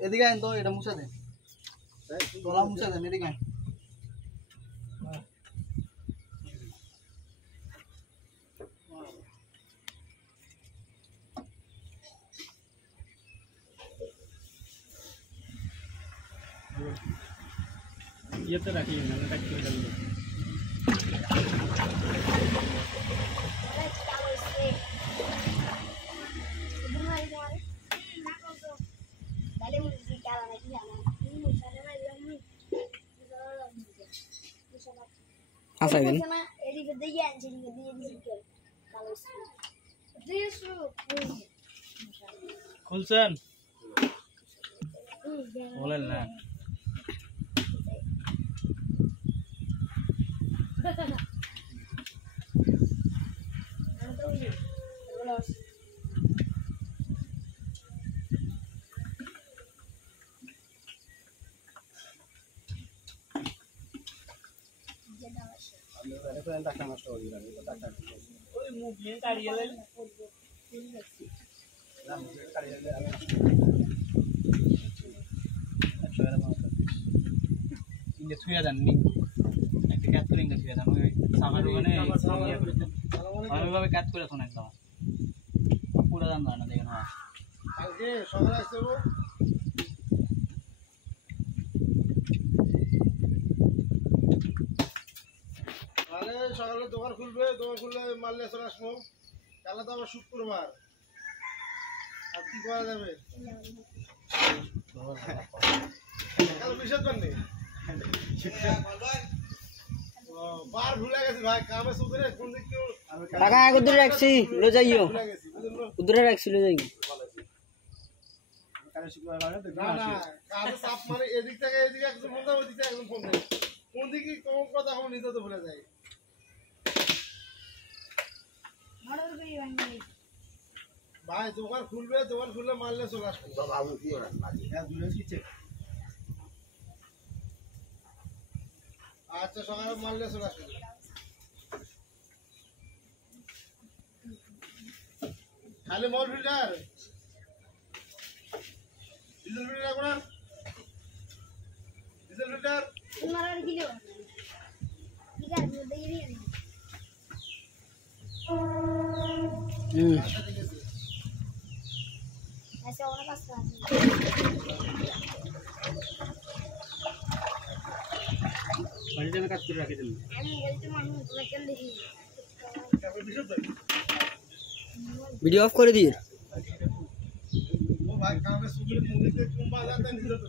এদিকে আইন তো এটা মুছে দেন তোলা মুছে দেন এদিকে আইন ये तो रखिए ना रख के डाल दो আচ্ছা দেন এদিকে দিয়ে আনছি এদিকে দিয়ে দিছি কালো দিয়েছো খুলছেন বলেন না ছুঁয়ে যান একটা ক্যাচ করে ছুঁয়ে যান ওই সামার ওখানে ওইভাবে ক্যাচ করে শোনা একদম পুরো দাম না দেখেন সকালে আসতে তাহলে সকালে দোকান খুলবে দোকান খুললে মারলে চলে আসবো তাহলে তো আবার শুক্রবার আর কি করা যাবে কাল বিসর্জন নেই বার ভুলে গেছি ভাই কামে সুতরে কোন দিক কেউ টাকা উধরে রাখছি লো যাইও উধরে রাখছি লো যাইও না না কাজে চাপ মানে এদিক থেকে এদিকে একজন ফোন দেয় ওদিক থেকে একজন ফোন দেয় কোন দিকে কোন কথা আমার নিজে তো ভুলে যায় ভাই দোকান খুলবে দোকান খুললে মারলে চলে আসবে বাবু কি আচ্ছা সকালে মারলে চলে আসবে খালি মল ফিল্টার ডিজেল ফিল্টার রাখো না ডিজেল ফিল্টার মারার কিলো ঠিক আছে দিয়ে দিই ऐसे और का स्वाद বাড়িতে আমি কাজ করে রাখি দিন আমি বলতে মানুষ তোমরা কেন দেখি ভিডিও অফ করে দিই ভাই কামে সুবিধা মুনিতে কুম্বা যাতে নিজে তো